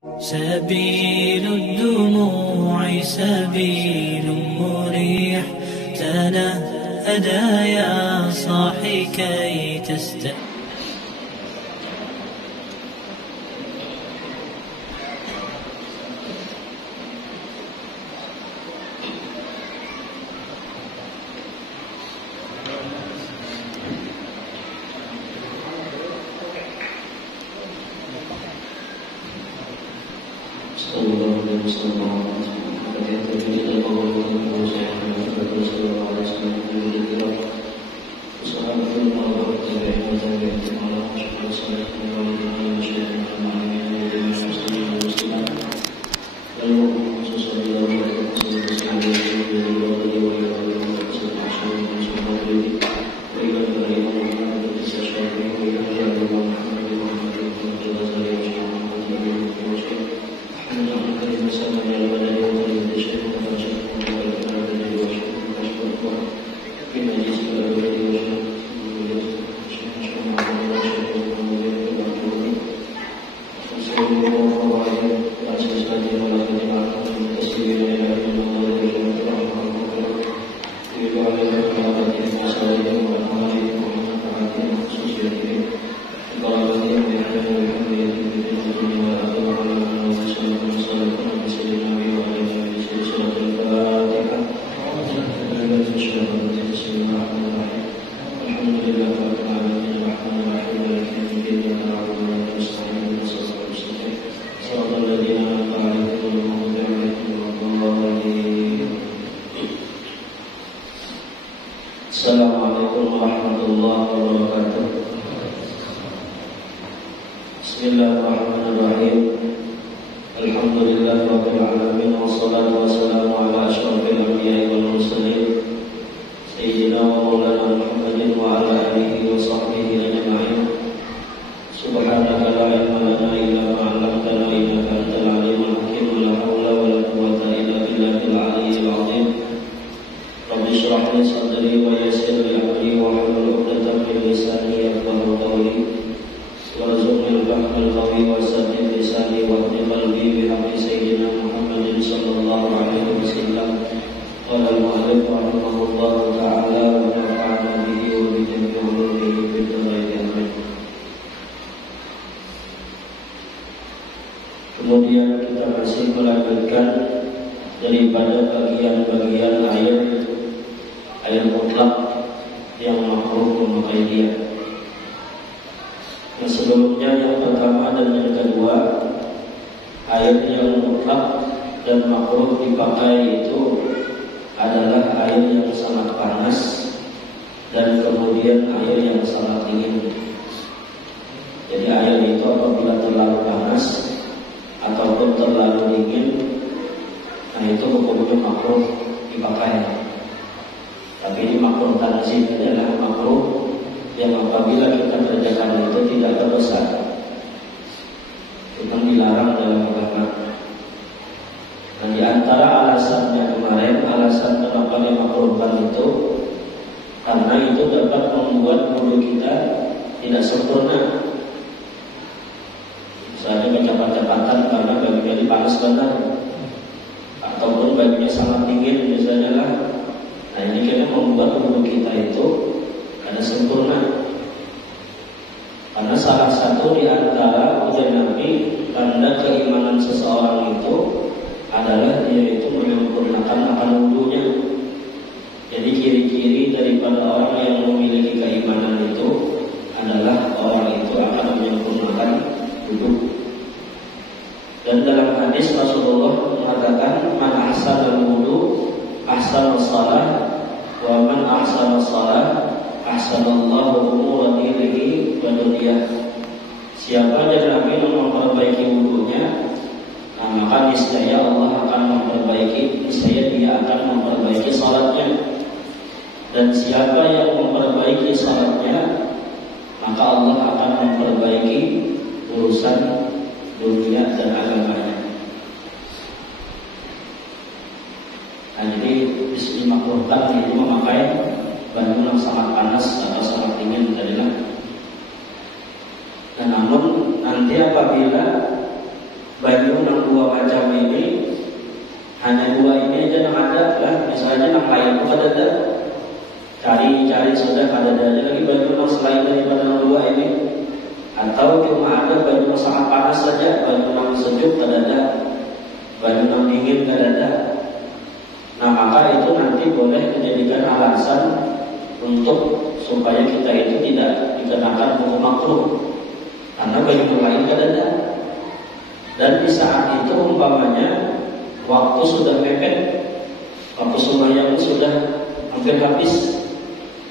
سبيل الدموع سبيل مريح تنهدى يا صاحي كي تستمع. Assalamualaikum warahmatullahi wabarakatuh. Bismillahirrahmanirrahim. Alhamdulillahirabbil alamin wassalatu wassalamu ala asyrofil anbiya'i wal mursalin sayyidina wa maulana Muhammadin wa ala alihi wa sahbihi ajma'in. Subhanaka la ilma lana illa ma 'allamtana innaka antal alimul hakim. La haula wa la quwwata illa billahil aliyyil 'azim. Rabbi shrah li sadri wa yassir li amri wa hlul 'uqdatam min lisani yafqahu qawli warzuqni al-fahma al-qawi wa saddid lisani wa hdil qalbi bi haqqi sayyidina Muhammadin sallallahu alaihi wasallam. Qala al-mu'allif rahimahullahu ta'ala wa nafa'ana bihi wa bi jami'i ulumihi fid dharain amin. Kemudian kita masih melanjutkan daripada bagian-bagian ayat mutlak yang makruh memakai dia. Yang sebelumnya yang pertama dan yang kedua, ayat yang mutlak dan makruh dipakai itu adalah air yang sangat panas dan kemudian air yang sangat dingin. Jadi air itu apabila terlalu panas ataupun terlalu dingin, nah itu hukumnya makruh dipakai. Tapi ini makruh tanzih adalah makruh yang apabila kita kerjakan itu tidak ada dosa, memang dilarang dalam agama. Nah, di antara alasannya kemarin, alasan kenapa dimakruhkan itu karena itu dapat membuat wudu kita tidak sempurna. Misalnya kecepatan-cepatan karena bajunya dipanas benar, ataupun bajunya sangat dingin misalnya lah. Nah, ini kita membuat wudu kita itu ada sempurna. Karena salah satu di antara ujian Nabi, tanda keimanan seseorang itu adalah dia itu menyempurnakan akan wudunya. Jadi ciri-ciri daripada orang yang memiliki keimanan itu adalah orang itu akan menyempurnakan wudu. Dan dalam hadis Rasulullah mengatakan, man ahsana wudu ahsana shalah wa man ahsana shalah ahsanallahu umura dinihi wa dunyah. Siapa yang Nabi memperbaiki wudunya, nah maka niscaya Allah akan memperbaiki, niscaya dia akan memperbaiki salatnya. Dan siapa yang memperbaiki salatnya, maka Allah akan memperbaiki urusan dunia dan agamanya. Nah, jadi dimakruhkan itu memakai baju yang sangat panas atau sangat dingin tadilah. Dan namun nanti apabila baju yang dua macam ini, hanya dua ini aja yang ada lah. Misalnya yang lain itu ada, cari sudah ada lagi baju yang selain daripada yang dua ini, atau cuma ada baju yang sangat panas saja, baju yang sejuk ada, baju yang dingin ada. Nah maka itu nanti boleh menjadikan alasan untuk supaya kita itu tidak dikenakan hukum makruh, karena baju yang lain ada. Dan di saat itu umpamanya waktu sudah mepet, waktu sembahyang sudah hampir habis.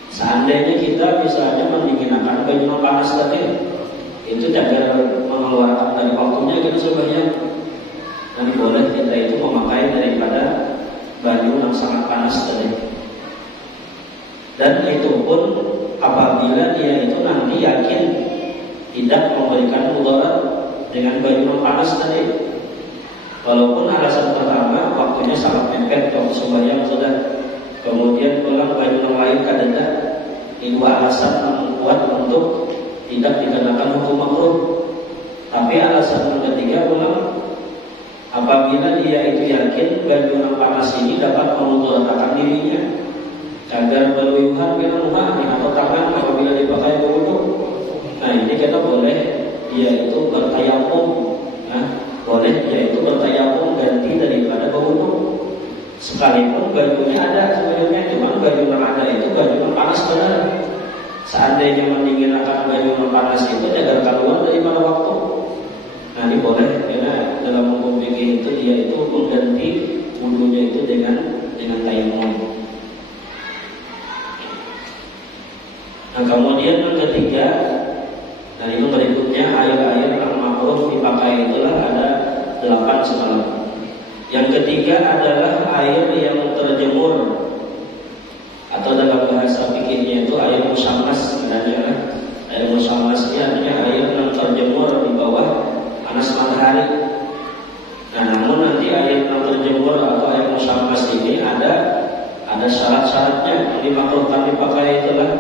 Seandainya kita misalnya mendinginkan baju yang panas tadi, itu agar mengeluarkan dari waktunya kita sembahyang, dan boleh kita itu memakai daripada baju yang sangat panas tadi. Dan itu pun apabila dia itu nanti yakin tidak memberikan mudarat dengan baju yang panas tadi. Walaupun alasan pertama waktunya sangat mepet, waktu sembahyang sudah, kemudian pulang baju yang lain kadang, ini dua alasan yang kuat untuk tidak dikenakan hukum makruh. Tapi alasan yang ketiga pulang, apabila dia itu yakin baju yang panas ini dapat memudaratkan dirinya, agar berluyuhan bila muka atau tangan apabila dipakai berwudu. Nah ini kita boleh dia itu bertayamum, boleh dia itu bertayamum ganti daripada berwudu. Sekalipun bajunya ada sebenarnya, cuma baju yang ada itu baju yang panas benar. Seandainya mendinginkan baju yang panas itu agar keluar daripada waktu. Nah ini boleh, karena dalam hukum fikih itu dia itu mengganti wudunya itu dengan tayamum. Nah kemudian yang ketiga, dan itu berikutnya air-air yang makruh dipakai itulah ada 8 semalam. Yang ketiga adalah air yang terjemur, atau dalam bahasa fikihnya itu air musammas. Air musammasnya artinya air yang terjemur di bawah panas matahari. Nah namun nanti air yang terjemur atau air musammas ini ada syarat-syaratnya yang dimakruhkan dipakai itulah.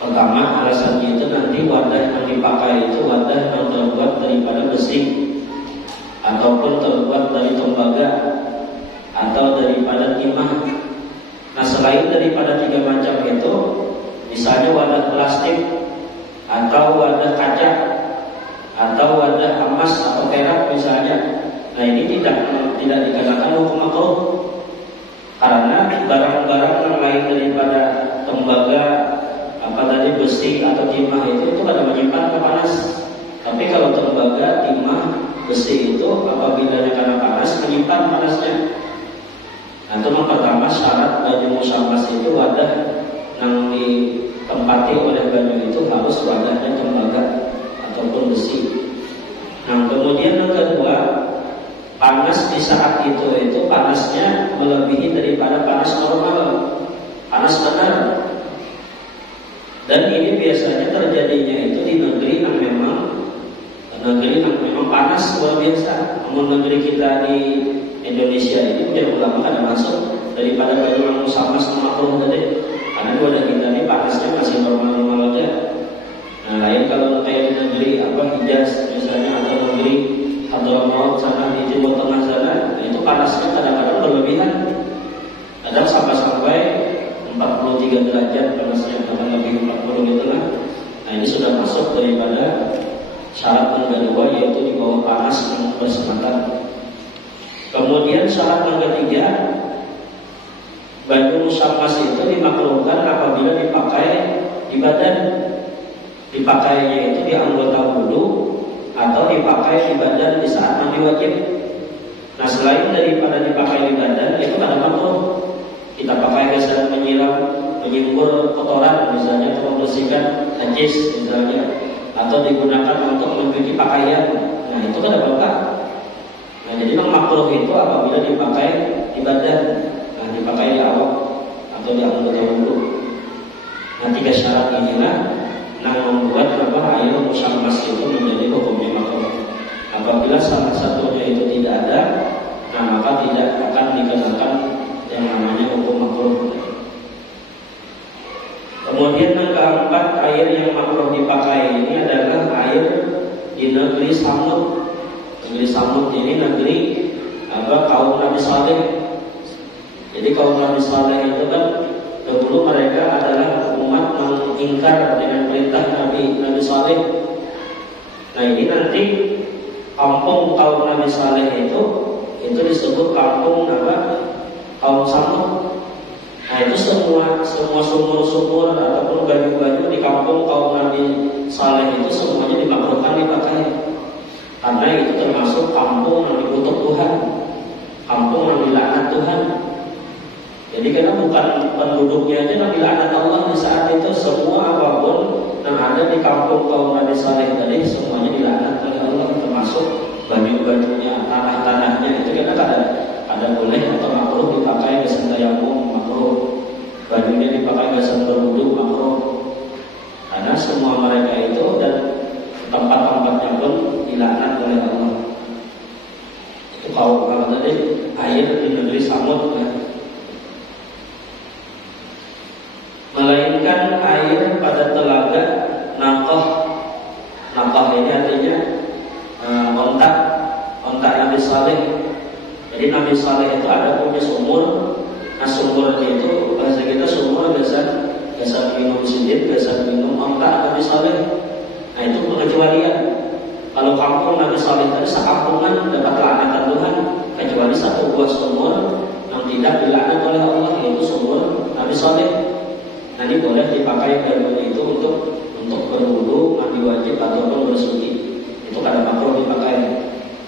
Pertama alasannya itu nanti wadah yang dipakai itu wadah yang terbuat daripada besi, ataupun terbuat dari tembaga, atau daripada timah. Nah selain daripada 3 macam itu, misalnya wadah plastik, atau wadah kaca, atau wadah emas atau perak misalnya, nah ini tidak dikenakan hukum makruh, karena barang-barang yang lain daripada tembaga, besi atau timah itu pada menyimpan panas. Tapi kalau tembaga, timah, besi itu apabila karena panas menyimpan panasnya. Nah itu yang pertama syarat baju musammas itu wadah yang ditempati oleh baju itu harus wadahnya tembaga ataupun besi. Nah kemudian yang kedua, panas di saat itu panasnya melebihi daripada panas normal, panas benar. Dan ini biasanya terjadinya itu di negeri yang memang panas luar biasa. Namun negeri kita di Indonesia ini udah lama kada masuk daripada baju yang musammas makruh tadi. Karena wadah kita ini panasnya masih normal-normal aja. Nah lain kalau kayak di negeri Hijaz misalnya, atau negeri Hadramaut sana di Timur Tengah sana, nah itu panasnya kadang-kadang berlebihan. Kadang sampai 43 derajat panasnya, bahkan lebih 40 gitu lah. Nah ini sudah masuk daripada syarat yang kedua, yaitu di bawah panas yang bersemangat. Kemudian syarat yang ketiga, baju musammas itu dimakruhkan apabila dipakai di badan. Dipakainya itu di anggota wudu atau dipakai di badan di saat mandi wajib. Nah selain daripada dipakai di badan, itu ada makruh. Kita pakai kesan menyimbur kotoran misalnya, atau membersihkan najis misalnya, atau digunakan untuk mencuci pakaian. Nah itu kan ada apa? Nah jadi makruh itu apabila dipakai di badan, nah dipakai di awak atau di anggota wudu. Nah 3 syarat inilah yang membuat air musammas itu menjadi hukumnya makruh. Apabila salah satunya itu tidak ada, nah maka tidak akan dikenakan yang namanya hukum makruh. Kemudian yang keempat, air yang makruh dipakai ini adalah air di negeri Samud. Negeri Samud ini negeri kaum Nabi Saleh. Jadi kaum Nabi Saleh itu kan dahulu mereka adalah umat mengingkar dengan perintah Nabi Saleh. Nah ini nanti kampung kaum Nabi Saleh itu disebut kampung kaum Samud. Nah itu semua sumur-sumur ataupun baju-baju di kampung kaum Nabi Saleh itu semuanya dimakruhkan dipakai. Karena itu termasuk kampung yang dikutuk Tuhan, kampung yang dilaknat Tuhan. Jadi karena bukan penduduknya aja yang dilaknat Allah di saat itu, semua apapun yang ada di kampung kaum Nabi Saleh tadi semuanya dilaknat oleh Allah, termasuk baju-bajunya, tanah-tanahnya itu kita ada boleh atau makruh dipakai besan tayamum, makruh. Bajunya dipakai besan berwudu, makruh. Karena semua mereka itu dan tempat-tempatnya pun dilaknat oleh Allah. Itu kalau tadi air di negeri Samud ya. Melainkan air pada telaga Naqah. Naqah ini artinya ontak Nabi Saleh. Jadi Nabi Saleh itu ada punya sumur. Nah sumurnya itu bahasa kita sumur biasa minum sidin, biasa minum ontak Nabi Saleh. Nah itu pengecualian. Kalau kampung Nabi Saleh tadi sekampungan dapat laknatan Tuhan, kecuali satu buah sumur yang tidak dilaknat oleh Allah, yaitu sumur Nabi Saleh. Nah ini boleh dipakai bajunya itu untuk berwudu, mandi wajib ataupun bersuci. Itu kada makruh dipakai.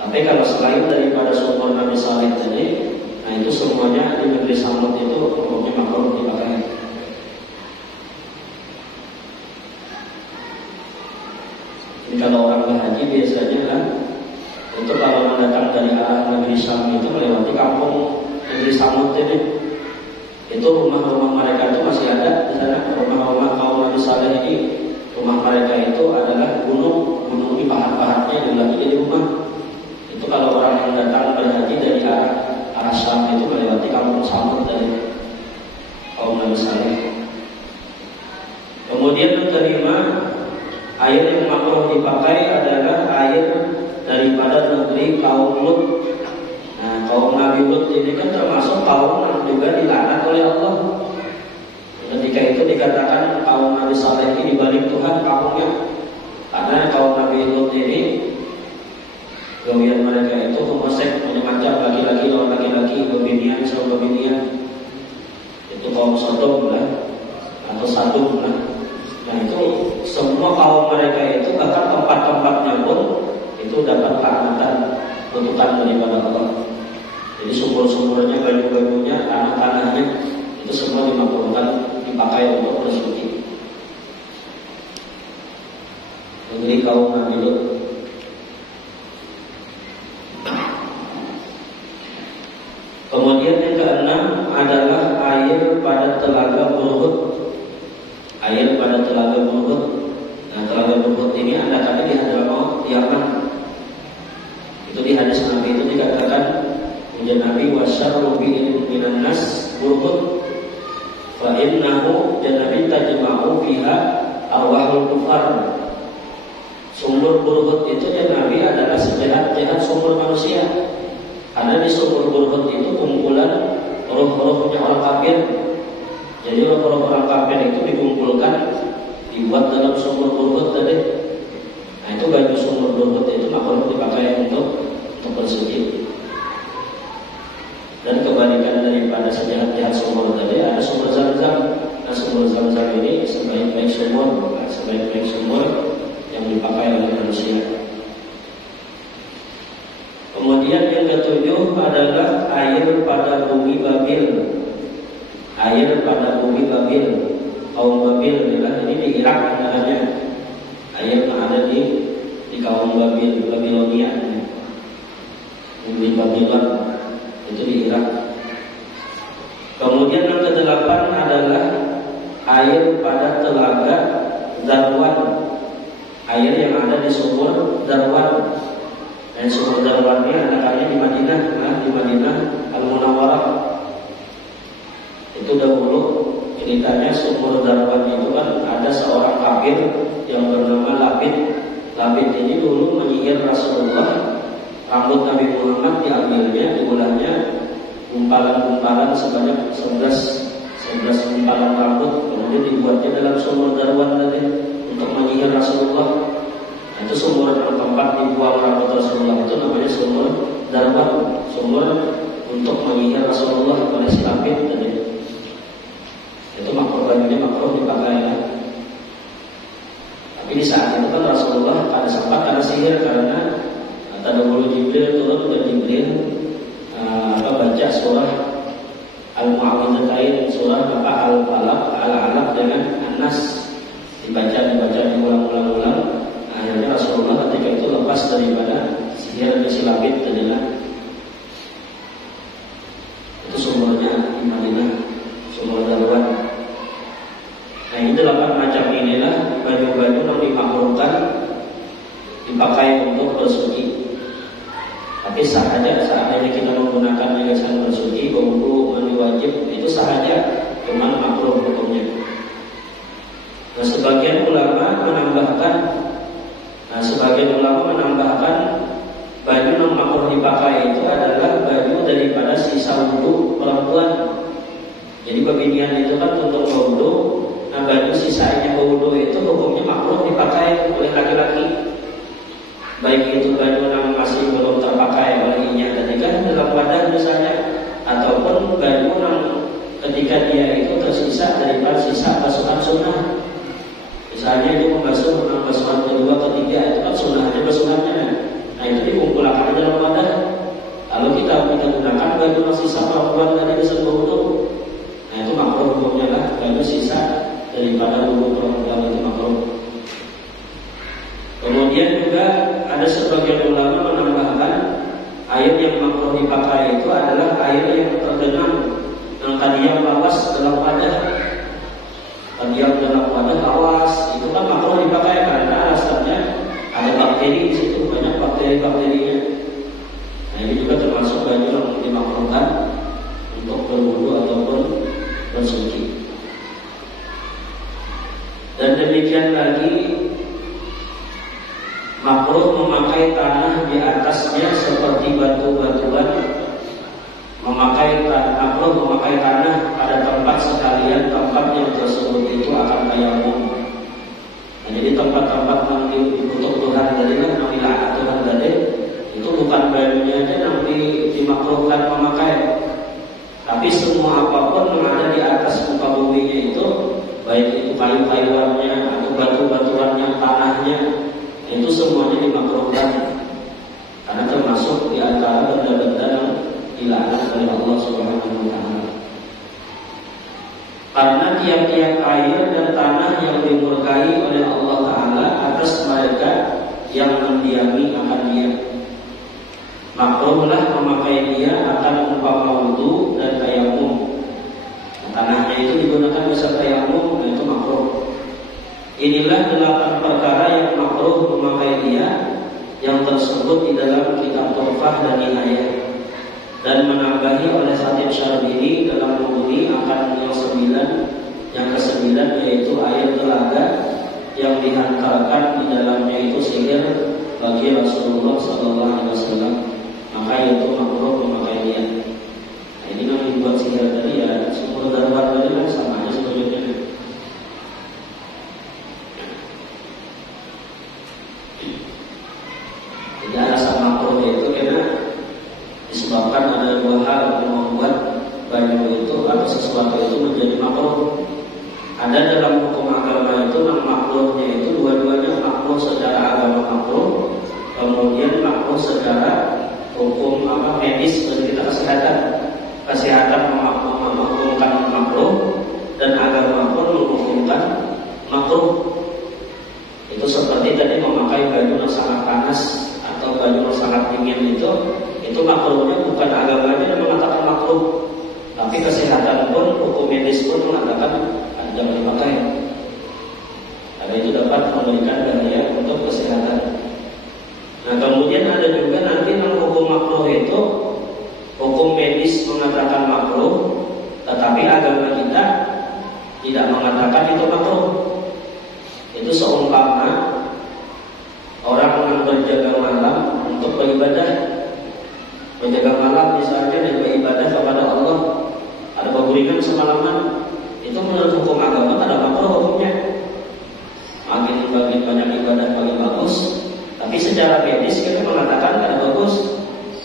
Tapi kalau selain daripada sumur Nabi Saleh tadi, nah itu semuanya di negeri Samud itu hukumnya makruh dipakai. Jadi kalau orang berhaji biasanya kan, itu kalau mendatang dari arah negeri Syam itu melewati kampung negeri Samud ini. Itu rumah-rumah mereka itu masih ada di sana. Rumah-rumah kaum Nabi Saleh ini, rumah mereka itu adalah gunung di pahat-pahatnya yang lagi jadi rumah. Itu kalau orang yang datang berhaji dari arah Syam itu melewati kampung Samud dari kaum Nabi Saleh. Kemudian yang kelima, air yang makruh dipakai adalah air daripada negeri kaum Lut. Nah, kaum Nabi Lut ini kan termasuk kaum yang juga dilaknat oleh Allah. Ketika itu dikatakan kaum Nabi Saleh ini dibalik Tuhan kaumnya, karena kaum Nabi Lut ini gawian mereka itu homoseks, macam laki-laki lawan laki-laki, bebinian sama bebinian. Itu kaum Sodom lah atau Sadum lah. Nah itu semua kaum mereka itu bahkan tempat-tempatnya pun itu dapat laknatan, kutukan daripada Allah. Jadi sumur-sumurnya, baju-bajunya, tanah-tanahnya itu semua dimakruhkan dipakai untuk bersuci. Negeri kaum Nabi Lut. Kemudian yang keenam adalah air pada telaga Burhut. Air pada telaga Burhut. Nah, telaga Burhut ini ada kata di Hadramaut, Yaman. Itu di hadis Nabi itu dikatakan, ujar Nabi wasyarru minan nas Burhut fa innahu dan Nabi tajma'u fiha arwahul kufar. Sumur Burhut itu ya Nabi adalah sejahat-jahat sumur manusia. Karena di sumur Burhut itu kumpulan roh-rohnya orang kafir. Jadi roh-roh orang kafir itu dikumpulkan, dibuat dalam sumur Burhut tadi. Nah itu baju sumur Burhut itu makruh dipakai untuk bersuci. Dan kebalikan daripada sejahat-jahat sumur tadi ada sumur Zam-Zam. Nah sumur Zam-Zam ini sebaik-baik sumur yang dipakai oleh manusia. Kemudian yang ketujuh adalah air pada bumi Babil. Air pada bumi Babil, kaum Babil adalah ini di Irak namanya. Air yang ada di kaum Babil, Babilonia. Bumi Babilon itu di Irak. Kemudian yang kedelapan adalah air pada telaga Darwan. Air yang ada di sumur Darwan. Dan sumur Darwannya anakannya di Madinah, di Madinah Al-Munawwarah. Itu dahulu ceritanya sumur Darwan itu kan ada seorang kafir yang bernama Labid Labid ini dulu menyihir Rasulullah. Rambut Nabi Muhammad diambilnya, diulahnya gumpalan-gumpalan sebanyak 11 gumpalan rambut, kemudian dibuatnya dalam sumur darwan tadi untuk menyihir Rasulullah. Itu sumur yang tempat dibuang rambut Rasulullah itu namanya sumur darwan, sumur untuk menyihir Rasulullah oleh si Labid tadi. Itu makruh, bajunya makruh dipakai ya. Tapi di saat itu kan Rasulullah pada sempat karena sihir, karena tadabur Jibril turun dan Jibril baca surah Al-Mu'awwidzatain, surah Al-Falaq, Al-Alaq dengan An-Nas, dibaca diulang-ulang. Akhirnya Rasulullah ketika itu lepas daripada sihir si Labid tadilah. Itu sumbernya di Madinah, sumber darwan. Nah, ini 8 macam inilah baju-baju yang dimakruhkan dipakai untuk bersuci. Tapi sahaja seandainya kita menggunakan hiasan bersuci, berwudu, mandi wajib, itu sahaja, cuman makruh hukumnya. Nah, sebagian ulama menambahkan baju yang makruh dipakai itu adalah baju daripada sisa wudu perempuan. Jadi babinian itu kan untuk wudu. Nah, baju sisanya wudu itu hukumnya makruh dipakai oleh laki-laki. Baik itu baju yang masih belum terpakai olehnya tadi kan dalam wadah misalnya, ataupun baju yang ketika dia itu tersisa daripada sisa basuhan sunnah. Misalnya dia membasuh basuhan kedua, ketiga, itu kan sunnahnya basuhannya. Nah, itu dikumpulkan dalam wadah. Lalu kita gunakan baju yang sisa perempuan tadi disebut wudu. Nah, itu makruh hukumnya lah, baju sisa daripada wudu perempuan itu makruh. Kemudian juga ada sebagian ulama menambahkan air yang makruh dipakai itu adalah air yang tergenang, yang tadinya lawas dalam wadah. Tadinya dalam wadah lawas, itu kan makruh dipakai karena alasannya ada bakteri di situ, banyak bakteri-bakterinya. Nah, ini juga termasuk baju yang dimakruhkan untuk berwudu ataupun bersuci. Dan demikian lagi makruh memakai tanah di atasnya seperti batu-batuan, makruh memakai tanah pada tempat sekalian tempat yang tersebut itu akan tayamum. Nah, jadi tempat-tempat yang untuk Tuhan tadi lah, namanya Tuhan tadi itu bukan bajunya aja yang dimakruhkan memakai, tapi semua apapun yang ada di atas muka buminya itu, baik itu kayu-kayuannya atau batu-batuannya, tanahnya, itu semuanya dimakruhkan karena termasuk di antara benda-benda yang dilaknat oleh Allah Subhanahu wa taala. Karena tiap-tiap air dan tanah yang dimurkai oleh Allah Taala atas mereka yang mendiami akan dia. Makruhlah memakai dia akan umpama wudu dan tayamum. Tanahnya itu digunakan bisa tayamum, itu makruh. Inilah 8 perkara yang makruh memakai dia yang tersebut di dalam kitab Tuhfah dan Nihayah, dan menambahi oleh Khatib Syarbini dalam menghubungi akan yang ke-9 yaitu air telaga yang dihantarkan di dalamnya itu sihir bagi Rasulullah SAW. Maka itu makruh memakai dia. Nah, ini kan dibuat sihir tadi ya, sumur darwan tadi kan sama aja sebetulnya. Tidak rasa makruh itu karena disebabkan ada 2 hal yang membuat baju itu atau sesuatu itu menjadi makruh. Ada dalam hukum agama itu yang makruhnya itu dua-duanya makruh secara agama makruh, kemudian makruh secara hukum medis bagi kita kesehatan menghukumkan makruh, dan agama pun menghukumkan makruh. Itu seperti tadi memakai baju yang sangat panas atau baju yang sangat dingin itu makruhnya bukan agamanya yang mengatakan makruh, tapi kesehatan pun, hukum medis pun mengatakan jangan dipakai. Karena itu dapat memberikan bahaya untuk kesehatan. Nah, kemudian ada juga nanti yang hukum makruh itu, hukum medis mengatakan makruh, tetapi agama kita tidak mengatakan itu makruh. Itu seumpama orang orang berjaga malam untuk beribadah. Berjaga malam misalnya dan beribadah kepada Allah, ada beguringan semalaman, itu menurut hukum agama ada makruh hukumnya. Makin banyak ibadah paling bagus, tapi secara medis kita mengatakan tidak bagus.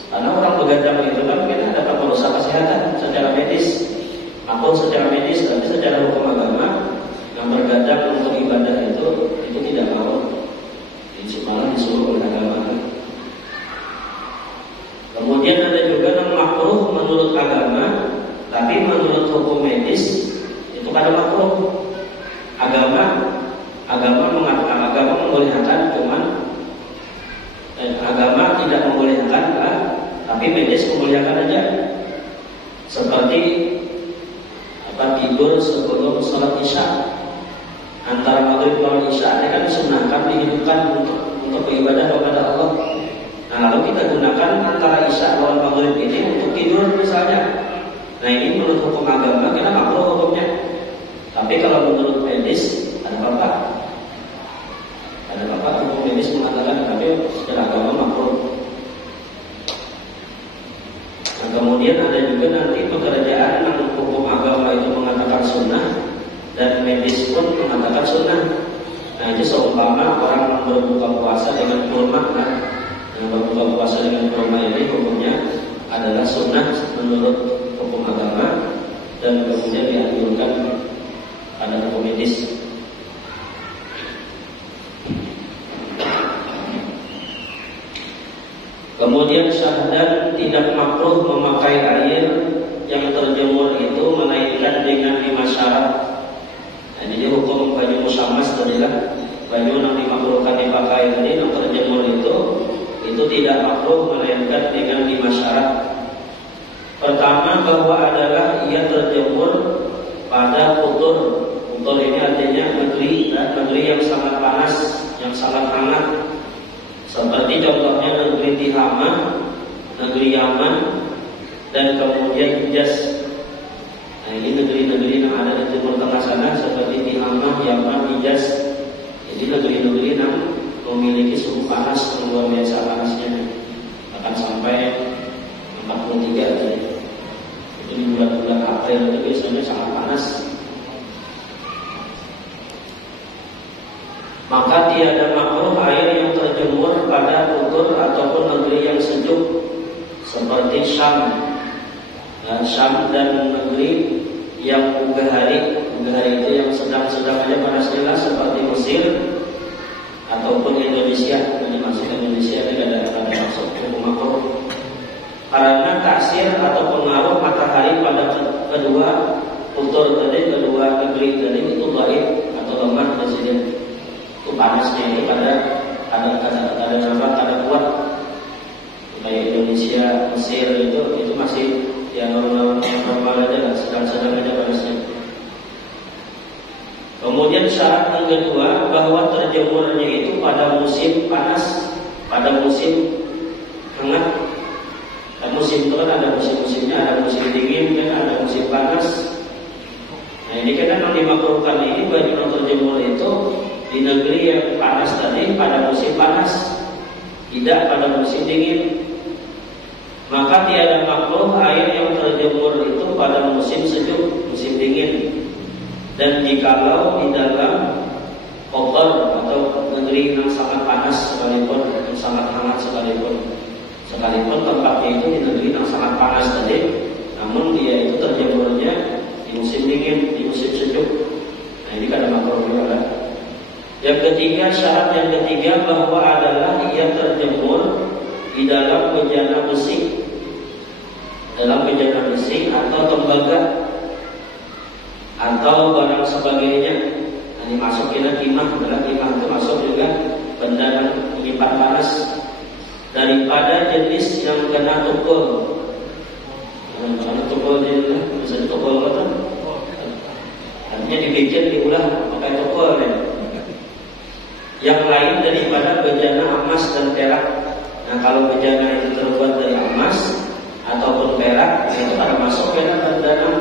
Karena orang begadang itu kan kita dapat merusak kesehatan secara medis. Makruh secara medis, tapi secara hukum agama yang bergadang untuk ibadah itu tidak mau. Malah disuruh oleh agama. Kemudian ada juga yang makruh menurut agama, tapi menurut hukum medis itu kada makruh. Agama membolehkan, cuman agama tidak membolehkan, tapi medis membolehkan aja. Seperti tidur sebelum sholat isya, antara maghrib dan isya ini kan disunahkan, dihidupkan untuk beribadah kepada Allah. Nah, lalu kita gunakan antara isya dan maghrib ini untuk tidur misalnya. Nah, ini menurut hukum agama kita makruh hukumnya. Tapi kalau menurut medis ada apa hukum medis mengatakan, tapi secara agama makruh. Nah, kemudian ada juga nanti pekerjaan yang hukum agama itu mengatakan sunnah dan medis pun mengatakan sunnah. Nah, itu seumpama orang berbuka puasa dengan kurma, yang berbuka puasa dengan kurma ini hukumnya adalah sunnah menurut hukum agama dan kemudian dianjurkan pada hukum medis. Kemudian syahadat tidak makruh memakai air yang terjemur itu melainkan dengan 5 syarat. Nah, jadi hukum baju musammas tadilah baju yang dimakruhkan dipakai tadi yang terjemur itu tidak makruh melainkan dengan 5 syarat. Pertama bahwa adalah ia terjemur pada putur. Putur ini artinya negeri yang sangat panas, yang sangat hangat. Seperti contohnya negeri Tihama, negeri Yaman, dan kemudian Hijaz. Nah, ini negeri-negeri yang ada di timur tengah sana seperti Tihama, Yaman, Hijaz. Jadi negeri-negeri yang memiliki suhu panas yang luar biasa panasnya, akan sampai 43 tadi. Itu di bulan-bulan April itu biasanya sangat panas. Maka tiada makruh air yang terjemur pada putur ataupun negeri yang sejuk seperti Syam. Nah, Syam dan negeri yang ugahari itu yang sedang-sedang aja panasnya seperti Mesir ataupun Indonesia. Ini maksud Indonesia ini ada maksud hukum makruh. Karena taksir atau pengaruh matahari pada kedua putur tadi, kedua negeri tadi itu baik atau lemah presiden. Itu panasnya ini pada kuat. Kayak Indonesia, Mesir itu masih ya normal aja lah, sedang-sedang aja panasnya. Kemudian syarat yang kedua bahwa terjemurnya itu pada musim panas, pada musim hangat. Dan musim itu kan ada musim-musimnya, ada musim dingin kan, ada musim panas. Nah, ini kan yang dimakruhkan ini bagi yang terjemur itu di negeri yang panas tadi pada musim panas, tidak pada musim dingin. Maka tiada makruh air yang terjemur itu pada musim sejuk, musim dingin. Dan jikalau di dalam kotor atau negeri yang sangat panas sekalipun, yang sangat hangat sekalipun tempatnya itu di negeri yang sangat panas tadi, namun dia itu terjemurnya di musim dingin, di musim sejuk. Nah, ini kan makruh juga. Yang ketiga, syarat yang ketiga bahwa adalah ia terjemur di dalam bejana besi, atau tembaga atau barang sebagainya. Nah, ini masuk timah, dalam timah itu masuk juga benda yang menyimpan panas daripada jenis yang kena tukul. Karena tukul itu bisa ditukul betul. Artinya dibikin diulah pakai tukul ya. Yang lain daripada bejana emas dan perak. Nah, kalau bejana itu terbuat dari emas ataupun perak, itu akan masuk ke dalam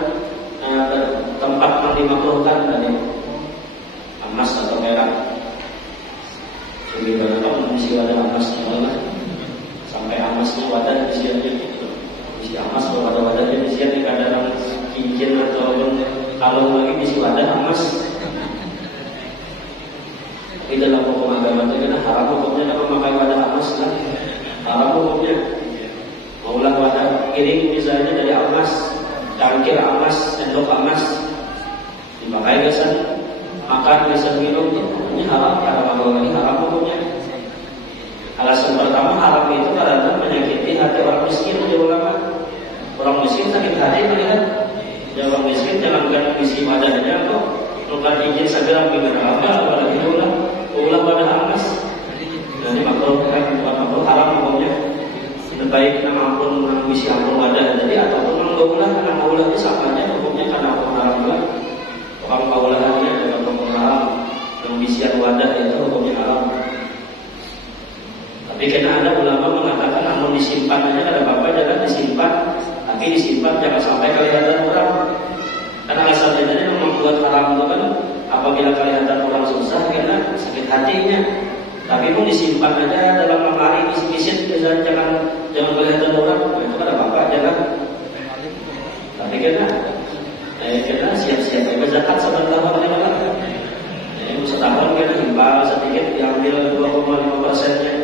tempat yang dimakruhkan tadi, emas atau perak. Jadi berapa mengisi wadah amas gimana? Sampai amasnya wadah isiannya, isi amas kalau ada wadahnya isiannya kadang cincin atau kalung lagi isi wadah amas. Tapi dalam hukum agama itu kena haram hukumnya kalau memakai wadah amas lah, haram hukumnya. Maulah wadah piring misalnya dari amas, cangkir amas, sendok amas, dipakai biasa makan biasa minum, ini haram, ini haram hukumnya. Alasan pertama haram itu karena menyakiti hati orang miskin aja ulama. Orang miskin sakit hati kan? Ya orang miskin jangankan isi wadahnya kok tukar cincin segera bikin apa apalagi ulah wadah amas. Jadi makruh kan makruh haram hukumnya. Baik nama ampun mengisi ampun wadah jadi ataupun menggaulah karena gaulah itu sama aja hukumnya karena hukum haram juga. Orang gaulahannya dengan hukum haram, pengisian wadah itu hukumnya haram. Tapi karena ada ulama mengatakan namun disimpan aja ada apa-apa jangan disimpan, tapi disimpan jangan sampai kelihatan orang. Karena asal bedanya membuat haram itu kan apabila kelihatan orang susah karena sakit hatinya. Tapi pun disimpan aja dalam lemari isi-isi jangan kelihatan orang, itu ada apa-apa jangan. Tapi karena siap-siap ibadah zakat sebentar tahun ini setahun kan himbal sedikit diambil 2,5%-nya.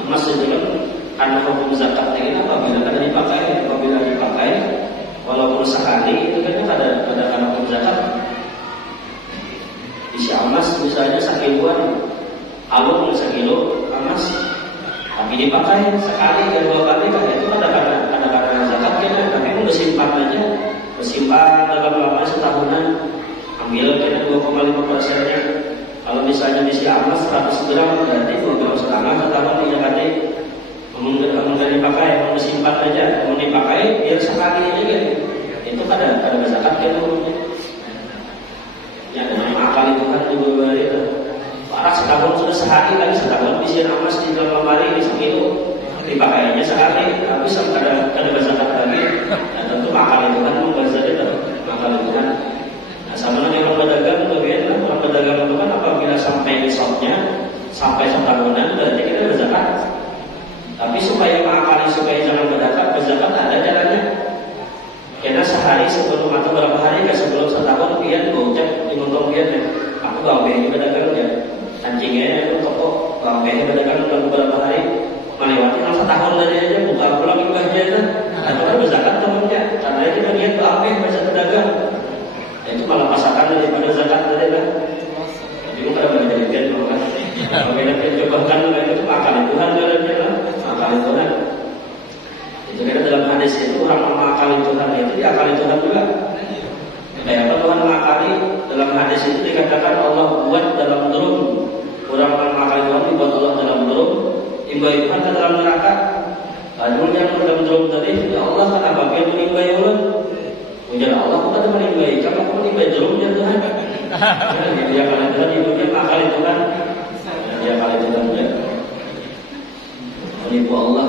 Emas itu kan karena hukum zakat ini apabila dipakai walaupun sekali itu kan ada karena hukum zakat. Isi emas misalnya sekiluan, alung sekilo emas, tapi dipakai sekali dan 2 kali kan itu ada karena zakat kan. Tapi pun bersimpan dalam lama setahunan, ambil kena 2,5%-nya. Kalau misalnya isi emas 100 gram berarti 2,5 gram setahun tidak ganti. Mungkin dipakai, mau disimpan aja, mau dipakai biar sekali aja kan. Itu ada zakat kan umumnya. Ya dengan akal itu kan juga itu. Parah setahun sudah sehari lagi setahun isi emas di dalam lemari di sekilo dipakainya sekali, tapi ada zakat lagi. Dan tentu akal itu kan membazar itu, akal itu kan. Nah, sama dengan orang pedagang bagian lah, orang pedagang itu kan apabila sampai nisabnya sampai setahunan berarti kita berzakat. Tapi supaya mengakali supaya jangan berzakat ada jalannya. Karena sehari sebelum atau berapa hari ke sebelum setahun pian gocek diuntung pian aku gawe pedagang ya anjingnya itu toko gawe pedagang dalam beberapa hari melewati setahun tadi aja buka pulang imbahnya kan atau kan berzakat temennya karena itu bagian gawe baca pedagang itu malah pasakan daripada zakat tadi kan. Jadi bukan belajar pian kan kalau beda pian coba kan itu akal Tuhan jalannya lah akal Tuhan. Itu karena dalam hadis itu orang mengakali Tuhan itu diakali Tuhan juga. Kayak apa Tuhan mengakali dalam hadis itu dikatakan Allah buat dalam drum. Orang mengakali Tuhan dibuat Allah dalam drum. Imbai Tuhan ke dalam neraka. Lalu yang dalam drum tadi ya Allah kan apa yang menimbai ulun? Ujar Allah bukan menimbai, kamu menimbai drumnya Tuhan. Dia kali Tuhan ibunya mengakali Tuhan. Dia kali Tuhan juga. Menipu Allah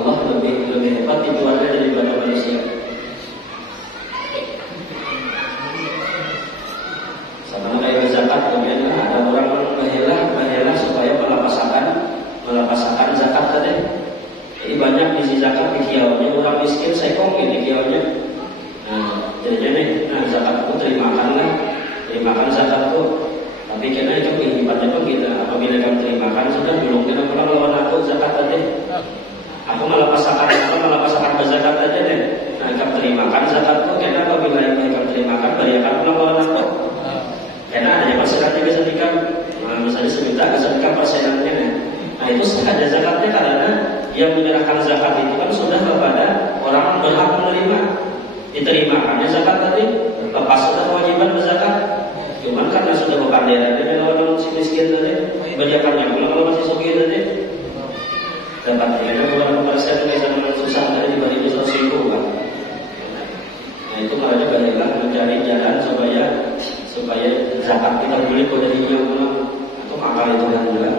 lebih hebat tipuannya daripada manusia. Sama kayak zakat kemudian ada orang menghela supaya melapasakan zakat tadi. Jadi banyak isi zakat di kiaunya orang miskin sekong ini kiaunya. Nah jadinya zakat itu terimakan zakat itu. Tapi karena itu kehidupannya pun kita apabila kamu terimakan sudah belum kena pulang lawan aku zakat tadi. Aku malah pasakan berzakat aja deh. Nah, kamu terimakan zakatku. Karena apabila kamu terimakan, berikan pulang aku. Karena adanya persenannya bisa dikam. Nah, misalnya sejuta, bisa dikam persenannya. Nah, itu ada zakatnya karena yang menyerahkan zakat itu kan sudah kepada orang yang berhak menerima. Diterimakannya zakat tadi, lepas sudah kewajiban berzakat. Cuman karena sudah berpandian dengan orang miskin tadi, berikannya pulang kalau masih sugih tadi. Dapatnya beberapa persen dengan susah tadi dibagi 100.000 kan. Nah itu makanya banyaklah mencari jalan supaya zakat kita boleh dari yang pulang atau akal itu yang juga.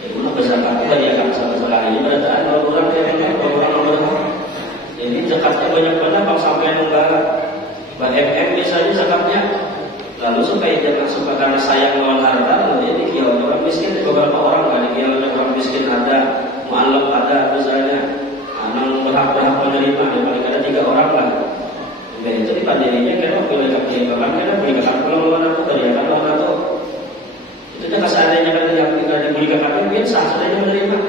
Jadi mana berzakat itu bagi akan sama sekali. Berarti kalau orang yang orang jangan suka karena sayang lawan harta, lalu jadi kiawan orang miskin. Beberapa orang kan kiawan orang miskin ada, mualaf ada, misalnya anak berhak menerima, paling ada 3 orang lah. Dan itu di pandirinya karena boleh kaki kapan karena boleh kakak pulang lawan aku dari akan lawan aku. Itu kan seandainya kan tidak dibeli kakak biar sah saja menerima.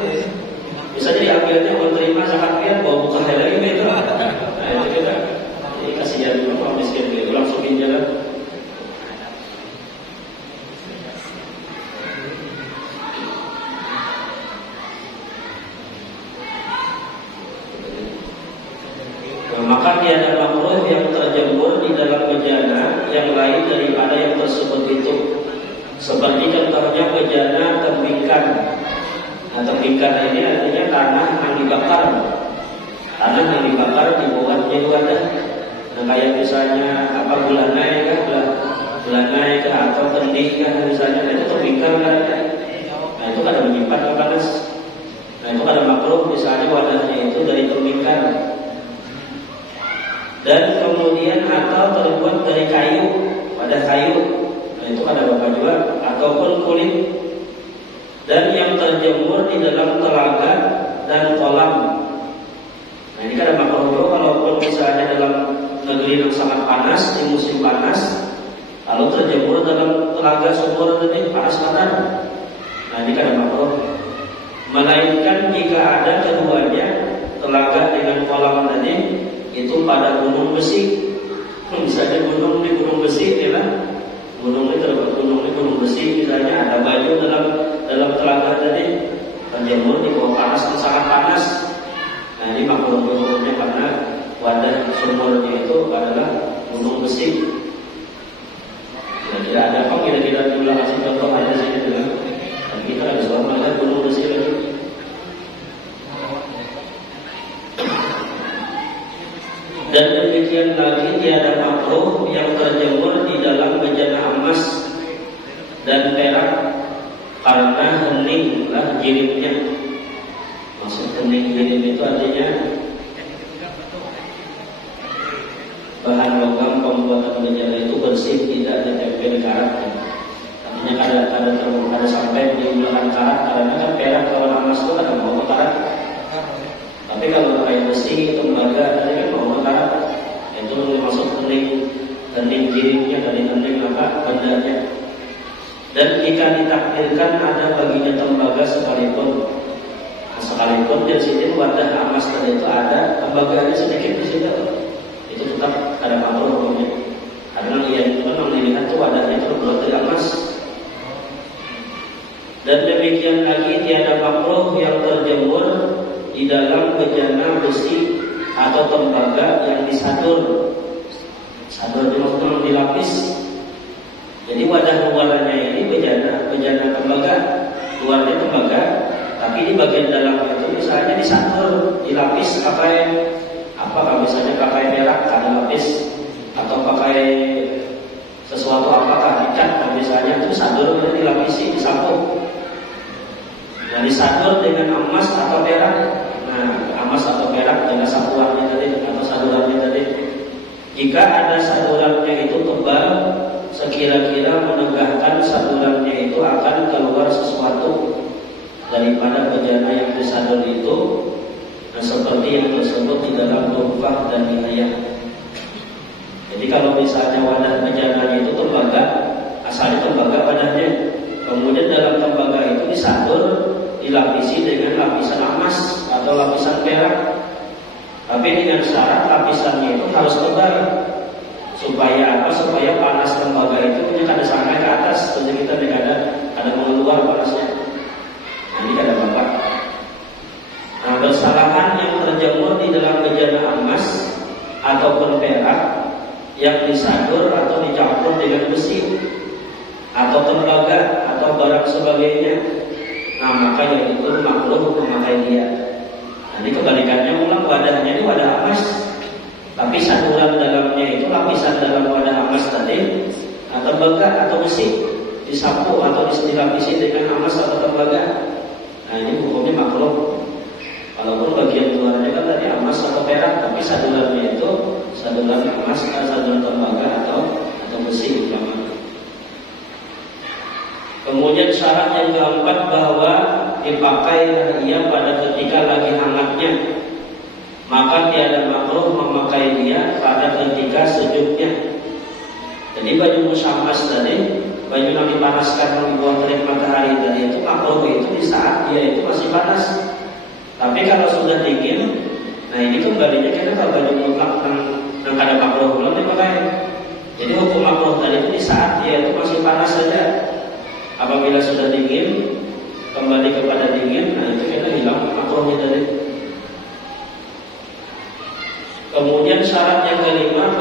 Bisa jadi ambilnya menerima zakat biar bawa buka lagi itu. Nah itu kita jadi kasihan juga orang miskin itu langsung pinjam. Maka tiada makruh yang terjemur di dalam bejana yang lain daripada yang tersebut itu. Seperti contohnya bejana tembikar. Nah, tembikar ini artinya tanah yang dibakar. Tanah yang dibakar dibuat jadi wadah. Nah, kayak misalnya apa bulanai kah atau kendi kah misalnya itu tembikar kan. Nah itu kada menyimpan panas. Nah itu kada makruh misalnya wadahnya itu dari tembikar. Dan kemudian atau terbuat dari kayu, wadah kayu, nah itu ada bapak juga, ataupun kulit. Dan yang terjemur di dalam telaga dan kolam. Nah ini kan ada makruh kalaupun misalnya dalam negeri yang sangat panas di musim panas, lalu terjemur dalam telaga sumur tadi panas banget. Nah ini kan ada makruh. Melainkan jika ada keduanya, telaga dengan kolam tadi, itu pada gunung besi. Misalnya gunung besi ya kan? Gunung besi misalnya ada baju dalam telaga tadi terjemur di bawah panas yang sangat panas. Nah ini makruh hukumnya karena wadah sumurnya itu adalah gunung besi. Kira-kira ada apa kira-kira di belakang kasih contoh ada sini dengan kita ada soal ada gunung besi lagi. Dan demikian lagi tiada makruh yang terjemur di dalam bejana emas dan perak karena heninglah jirimnya. Maksud hening jirim itu artinya bahan logam pembuatan bejana itu bersih, tidak ditempel karat. Artinya kada sampai di belakang karat karena kan perak kalau emas itu kan mau karat. Tapi kalau kayak besi, tembaga, tadi kan mau karat, itu masuk hening jirimnya dari hening apa bandanya. Dan jika ditakdirkan ada baginya tembaga sekalipun di situ wadah emas tadi itu ada tembaganya sedikit di situ, itu tetap ada makruh hukumnya. Karena dia itu memang dilihat itu wadahnya terbuat dari emas. Dan demikian lagi tiada makruh yang terjemur di dalam bejana besi atau tembaga yang disadur. Sadur itu maksudnya dilapis. Jadi wadah luarnya ini bejana tembaga, luarnya tembaga, tapi di bagian dalam itu misalnya disadur, dilapis pakai apa? Kalau misalnya pakai perak, ada lapis, atau pakai sesuatu apakah dicat, kalau misalnya itu sadur itu dilapisi, disapu. Nah, disadur dengan emas atau perak. Nah, emas atau perak dengan sapuannya tadi atau sadurannya tadi. Jika ada sadurannya itu tebal, sekira-kira menegakkan sadurannya itu akan keluar sesuatu daripada bejana yang disadur itu. Nah, seperti yang tersebut di dalam Tuhfah dan Nihayah. Jadi kalau misalnya wadah bejananya itu tembaga, asalnya tembaga wadahnya, kemudian dalam tembaga itu disadur, dilapisi dengan lapisan emas atau lapisan perak. Tapi dengan syarat lapisannya itu harus tebal. Supaya apa? Supaya panas tembaga itu tidak sampai ke atas, jadi kita tidak ada mengeluar panasnya. Nah, ini ada bapak. Nah, bersalahan yang terjemur di dalam bejana emas ataupun perak yang disadur atau dicampur dengan besi atau tembaga atau barang sebagainya. Nah, maka yang itu makruh memakai dia. Nah, ini kebalikannya ulang wadahnya ini wadah emas, tapi saduran dalamnya itu lapisan dalam wadah emas tadi, tembaga atau besi, disapu atau dilapisi dengan emas atau tembaga. Nah, ini hukumnya makruh. Walaupun bagian luarnya kan tadi emas atau perak, tapi sadurannya itu saduran emas atau saduran tembaga atau besi umpamanya. Kemudian syarat yang keempat bahwa dipakai ia pada ketika lagi hangatnya, maka tiada makruh memakai dia pada ketika sejuknya. Jadi baju musammas tadi, baju yang dipanaskan di bawah terik matahari tadi itu makruh itu di saat dia itu masih panas. Tapi kalau sudah dingin, nah ini kembalinya kita kalau baju mutlak yang ada makruh belum dipakai. Jadi hukum makruh tadi itu di saat dia itu masih panas saja. Apabila sudah dingin, kembali kepada dingin, nah itu kita hilang makruhnya tadi. Kemudian syarat yang kelima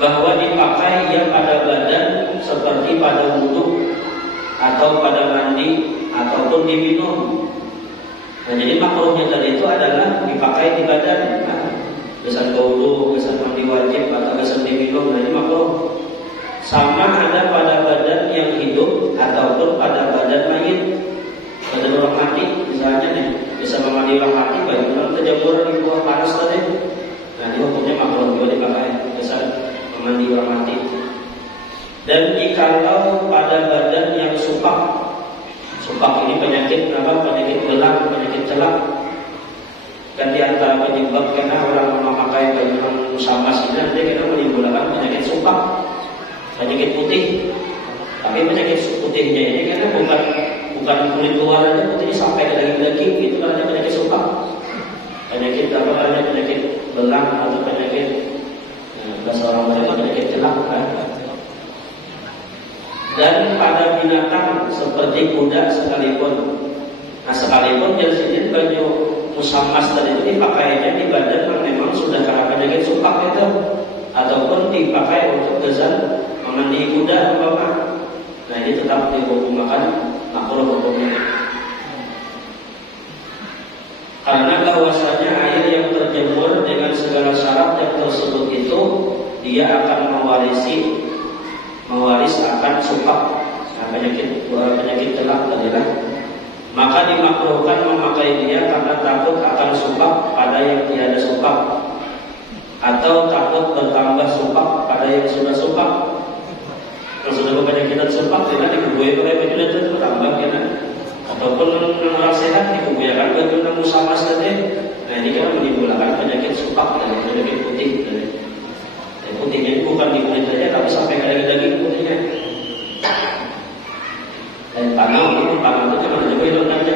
bahwa dipakai ia pada badan seperti pada wudhu atau pada mandi ataupun diminum. Nah jadi makruhnya tadi itu adalah dipakai di badan. Nah, biasa wudhu, biasa mandi wajib atau biasa diminum, nah ini makruh. Sama ada pada badan yang hidup ataupun pada badan mayit. Badan orang mati misalnya nih, bisa memandi orang mati, bagi orang terjemur di bawah panas tadi. Nah ini hukumnya makruh juga dipakai, bisa memandi orang mati. Dan jikalau pada badan yang supak ini penyakit apa? Penyakit belang, penyakit celak. Dan di antara penyebab karena orang memakai baju musammas ini nanti kita menimbulkan penyakit supak. Penyakit putih, tapi penyakit putihnya ini karena bukan kulit luar aja, putihnya sampai ke daging-daging, itu karena penyakit supak. Penyakit apa namanya, penyakit belang atau penyakit bahasa orang Melayu penyakit celak kan. Dan pada binatang seperti kuda sekalipun. Nah sekalipun jadi baju musammas tadi itu dipakainya di badan yang memang sudah kena penyakit supak itu, ataupun dipakai untuk gezan mandi kuda apa. Nah ini tetap dihukumkan makruh hukumnya. Karena bahwasanya air yang terjemur dengan segala syarat yang tersebut itu dia akan mewaris akan supak, nah, penyakit telak tadilah. Maka dimakruhkan memakai dia karena takut akan supak pada yang tiada supak, atau takut bertambah supak pada yang sudah supak. Kalau sudah kebanyakan supak, kita dikubui pakai baju itu bertambah kita. Ataupun orang sehat dikubuyakan baju yang musammas tadi. Nah ini kan menimbulkan penyakit supak dan penyakit putih. Dan putihnya itu bukan di kulit saja, tapi sampai ke daging putihnya. Dan panau itu cuma juga hilang aja.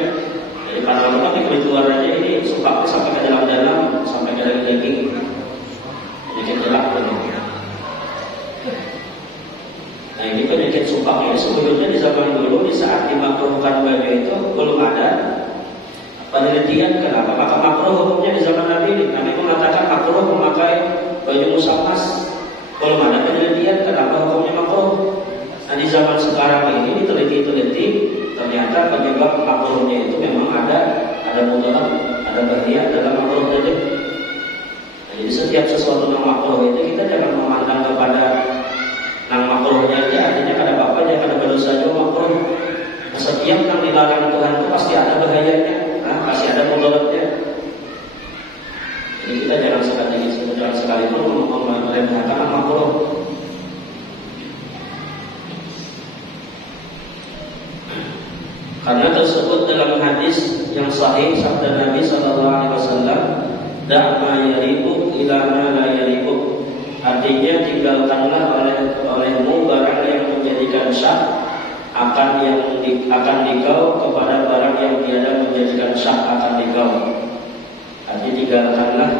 Jadi panau itu kan di kulit luar aja, ini supaknya sampai ke dalam-dalam, sampai ke daging. Penyakit jelak begitu. Nah ini penyakit supak ini sebetulnya di zaman dulu, di saat dimakruhkan baju itu belum ada penelitian kenapa maka makruh hukumnya di zaman Nabi ini. Nabi mengatakan makruh memakai baju musammas, belum ada penelitian kenapa hukumnya makruh. Nah di zaman sekarang ini diteliti ternyata penyebab makruhnya itu memang ada mudarat, ada bahaya dalam makruh tadi. Nah, jadi setiap sesuatu yang makruh itu kita jangan memandang kepada nang makruhnya aja, artinya kada apa-apa aja, kada berdosa aja makruh. Nah, setiap yang dilarang Tuhan itu pasti ada bahayanya, nah, pasti ada mudaratnya. Jadi kita jangan sekali pun meremehkan makruh. Karena tersebut dalam hadis yang sahih sabda Nabi SAW, "Da'ma yaribu ila ma la yaribu." Artinya tinggalkanlah olehmu barang yang menjadikan syak akan dikau kepada barang yang tiada menjadikan syak akan dikau. Artinya tinggalkanlah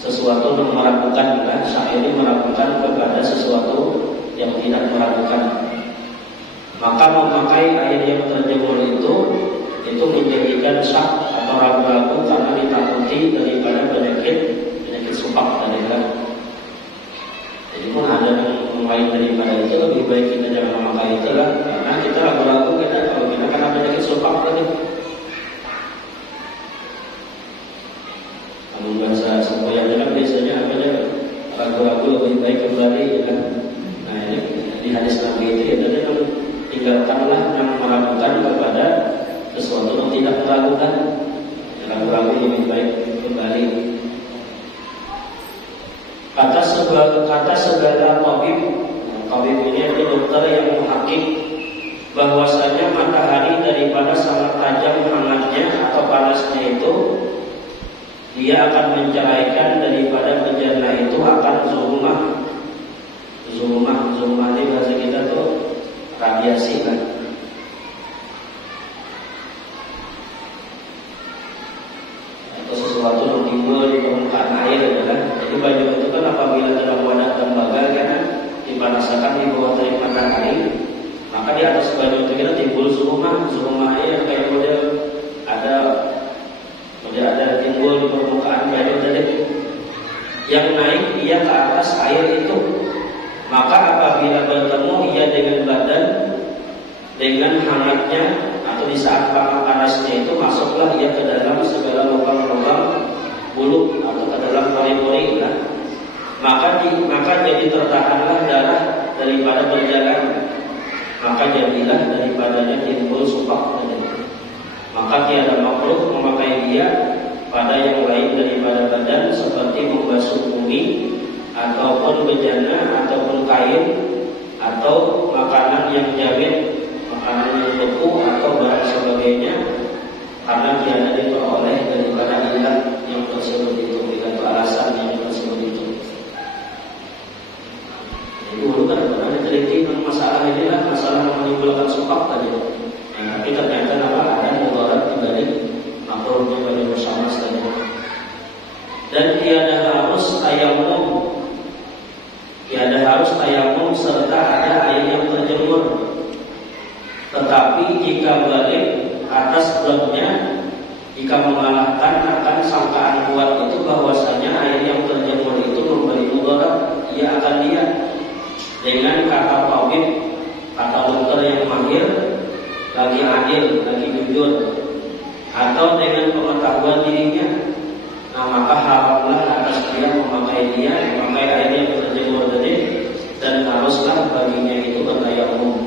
sesuatu yang meragukan, kan? Syak ini meragukan kepada sesuatu yang tidak meragukan. Maka memakai air yang terjemur itu menjadikan syak atau ragu-ragu karena ditakuti daripada penyakit supak tadi kan. Jadi pun ada yang lain daripada itu, lebih baik kita jangan memakai itu lah, karena kita ragu-ragu kalau kita kena penyakit supak tadi. Kalau bahasa semboyannya kan biasanya apa aja, ragu-ragu lebih baik kembali ya kan. Nah ini di hadis Nabi itu ya tadi tinggalkanlah yang meragukan kepada sesuatu yang tidak meragukan. Ragu-ragu lebih baik kembali. Kata segala tabib ini adalah dokter yang menghakik bahwasanya matahari daripada sangat tajam hangatnya atau panasnya itu, dia akan menceraikan daripada bejana itu akan zulmah. Zulmah ini bahasa kita tuh radiasi kan. Atau sesuatu yang timbul di permukaan air kan. Jadi baju itu kan apabila dalam wadah tembaga kan dipanaskan di bawah terik matahari, maka di atas baju itu kita timbul zulmah air kayak model ada timbul di permukaan baju tadi. Yang naik ia ke atas air itu. Maka apabila bertemu ia dengan badan dengan hangatnya atau di saat panasnya itu, masuklah ia ke dalam segala lubang-lubang bulu atau ke dalam pori-pori kan? Maka jadi tertahanlah darah daripada berjalan, maka jadilah daripadanya timbul supak tadi. Maka tiada makruh memakai dia pada yang lain daripada badan, seperti membasuh bumi ataupun bejana ataupun kain atau makanan yang jawid, makanan yang beku atau barang sebagainya, karena tiada diperoleh daripada ilah yang tersebut itu, atau alasan yang tersebut itu. Jadi dulu kan pernah diteliti tentang masalah inilah, masalah menimbulkan supak tadi. Tapi ternyata ada mudarat dibalik makruhnya bagi bersama tadi. Dan tiada harus tayamum serta ada air yang terjemur. Tetapi jika balik atas klubnya, jika mengalahkan akan sangkaan kuat itu bahwasanya air yang terjemur itu memberi mudarat, ia akan lihat dengan kata tabib, kata dokter yang mahir, lagi adil, lagi jujur, atau dengan pengetahuan dirinya. Nah, maka haramlah atas dia memakai air yang terjemur tadi, dan haruslah baginya itu bertayamum.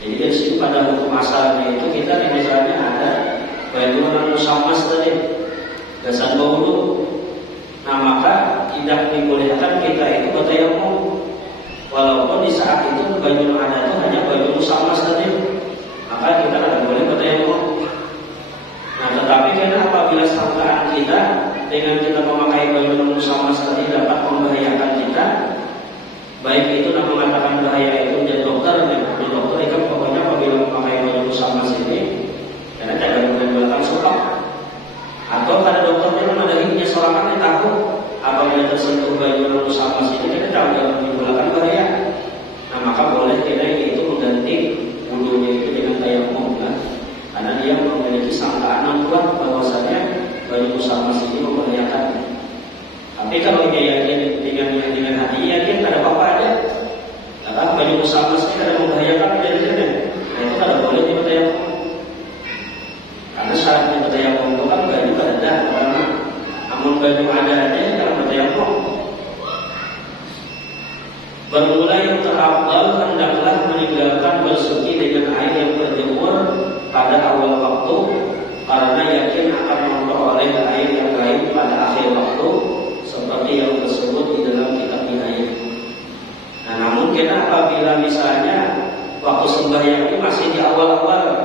Jadi dari situ pada hukum asalnya itu kita misalnya ada baju musammas tadi, gasan bau. Nah, maka tidak dibolehkan kita itu bertayamum, walaupun di saat itu baju yang ada itu hanya baju musammas tadi, maka kita tidak boleh bertayamum. Nah, tetapi karena apabila sangkaan kita dengan kita memakai baju musammas tadi dapat membahayakan kita, baik itu nak mengatakan bahaya itu jadi dokter itu pokoknya apabila memakai baju musammas ini karena tidak menimbulkan supak, atau pada dokternya ada hikmahnya seorang yang tahu apabila tersentuh baju musammas ini kita tidak menimbulkan bahaya. Nah, maka boleh kita itu mengganti wudunya itu dengan tayamum kan? Karena dia memiliki sangkaan yang kuat bahwasanya baju musammas ini membahayakan. Tapi kalau dia yakin dengan hati yakin ada apa-apa aja, karena baju musammas ini ada membahayakan dari sini, nah itu tidak boleh dibertayamum. Karena syaratnya bertayamum itu kan baju ada, namun baju ada aja kalau bertayamum. Bermula yang terafdal hendaklah meninggalkan bersuci dengan air yang terjemur pada awal waktu, karena yakin akan memperoleh air yang lain pada akhir waktu, seperti yang tersebut di dalam kitab Nihayah. Nah, namun kita apabila misalnya waktu sembahyang ini masih di awal-awal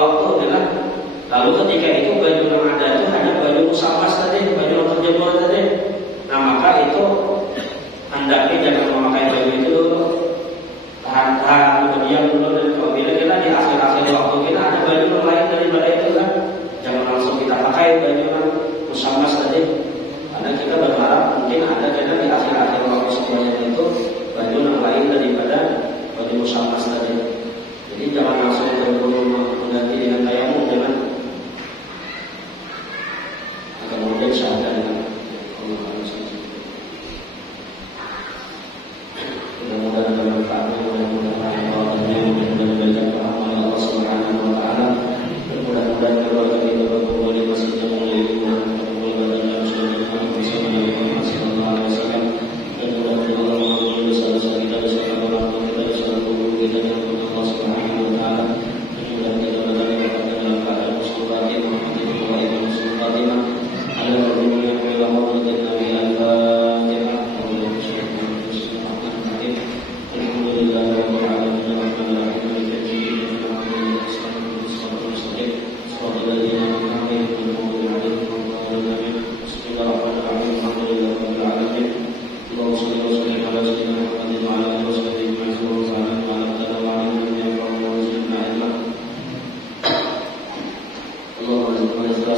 waktu, kan? Lalu ketika itu baju yang ada itu hanya baju musammas tadi, baju yang terjemur tadi. Nah, maka itu hendaknya jangan memakai baju itu dulu, tahan berdiam dulu, dan apabila kita di akhir-akhir waktu kita ada baju yang lain daripada itu kan, jangan langsung kita pakai baju yang musammas tadi, karena kita berharap mungkin ada kita di akhir-akhir waktu semuanya itu baju yang lain daripada baju musammas tadi. Jadi jangan langsung terburu mengganti dengan tayamum, jangan. Kemudian syahadat dengan Allah.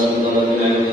الذين